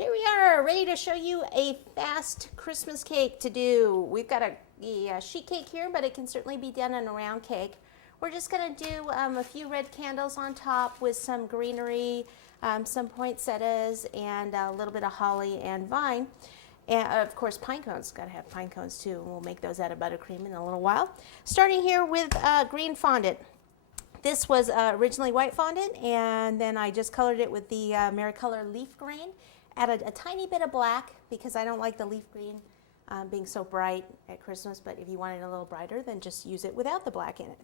Here we are, ready to show you a fast Christmas cake to do. We've got a sheet cake here, but it can certainly be done in a round cake. We're just going to do a few red candles on top with some greenery, some poinsettias, and a little bit of holly and vine. And of course, pine cones. Got to have pine cones too. We'll make those out of buttercream in a little while. Starting here with green fondant. This was originally white fondant, and then I just colored it with the Americolor leaf green. Added a tiny bit of black because I don't like the leaf green being so bright at Christmas, but if you want it a little brighter, then just use it without the black in it.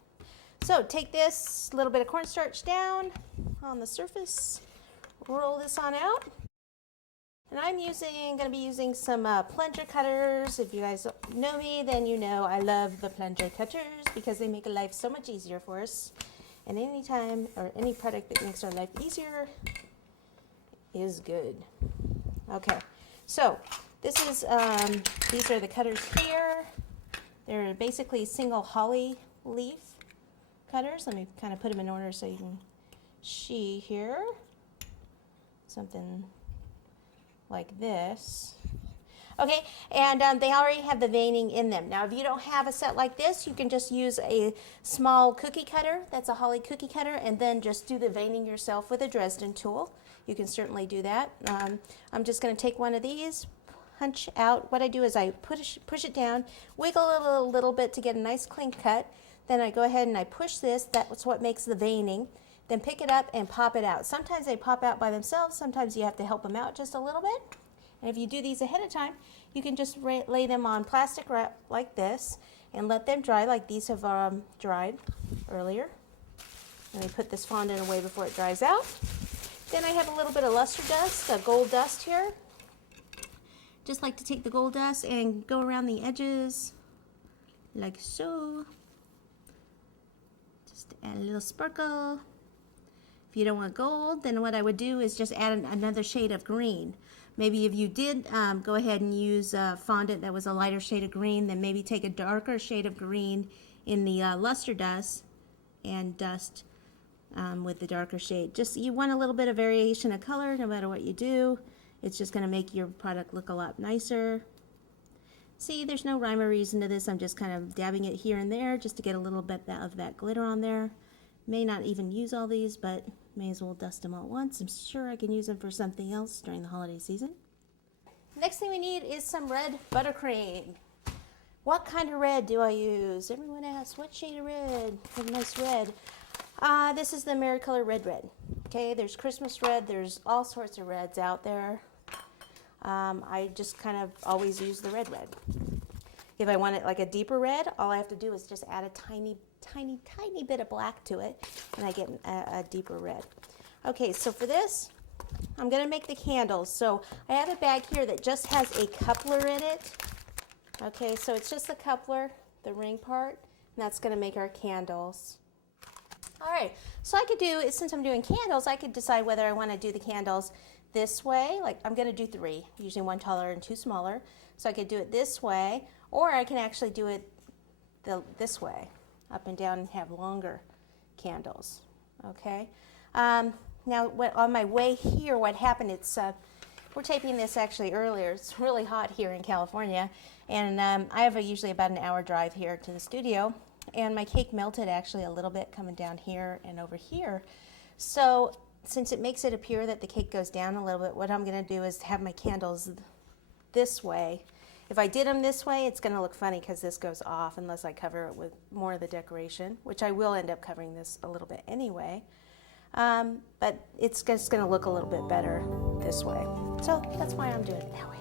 So take this little bit of cornstarch down on the surface, roll this on out, and I'm going to be using some Plunger Cutters. If you guys know me, then you know I love the Plunger Cutters because they make life so much easier for us. And anytime or any product that makes our life easier is good. Okay, so this is these are the cutters here. They're basically single holly leaf cutters. Let me kind of put them in order so you can see here. Something like this. Okay, and they already have the veining in them. Now, if you don't have a set like this, you can just use a small cookie cutter. That's a holly cookie cutter, and then just do the veining yourself with a Dresden tool. You can certainly do that. I'm just going to take one of these, punch out. What I do is I push it down, wiggle it a little bit to get a nice clean cut. Then I go ahead and I push this. That's what makes the veining. Then pick it up and pop it out. Sometimes they pop out by themselves. Sometimes you have to help them out just a little bit. And if you do these ahead of time, you can just lay them on plastic wrap like this and let them dry like these have dried earlier. Let me put this fondant away before it dries out. Then I have a little bit of luster dust, gold dust here. Just like to take the gold dust and go around the edges like so. Just add a little sparkle. If you don't want gold, then what I would do is just add another shade of green. Maybe if you did go ahead and use fondant that was a lighter shade of green, then maybe take a darker shade of green in the luster dust and dust with the darker shade. Just you want a little bit of variation of color no matter what you do. It's just going to make your product look a lot nicer. See, there's no rhyme or reason to this. I'm just kind of dabbing it here and there just to get a little bit of that glitter on there. May not even use all these, but may as well dust them all at once. I'm sure I can use them for something else during the holiday season. Next thing we need is some red buttercream. What kind of red do I use? Everyone asks, what shade of red? A nice red. This is the Americolor red. Okay, there's Christmas red. There's all sorts of reds out there. I just kind of always use the red. If I want it like a deeper red, all I have to do is just add a tiny bit of black to it, and I get a deeper red. Okay, so for this, I'm going to make the candles. So I have a bag here that just has a coupler in it. Okay, so it's just the coupler, the ring part, and that's going to make our candles. All right, so I could do, since I'm doing candles, I could decide whether I want to do the candles this way. Like I'm going to do 3, usually 1 taller and 2 smaller. So I could do it this way, or I can actually do it this way, up and down, and have longer candles. Okay. Now, on my way here, what happened? We're taping this actually earlier. It's really hot here in California, and I have usually about an hour drive here to the studio. And my cake melted actually a little bit coming down here and over here. So since it makes it appear that the cake goes down a little bit, what I'm going to do is have my candles this way. If I did them this way, it's going to look funny because this goes off unless I cover it with more of the decoration, which I will end up covering this a little bit anyway. But it's just going to look a little bit better this way. So that's why I'm doing it that way.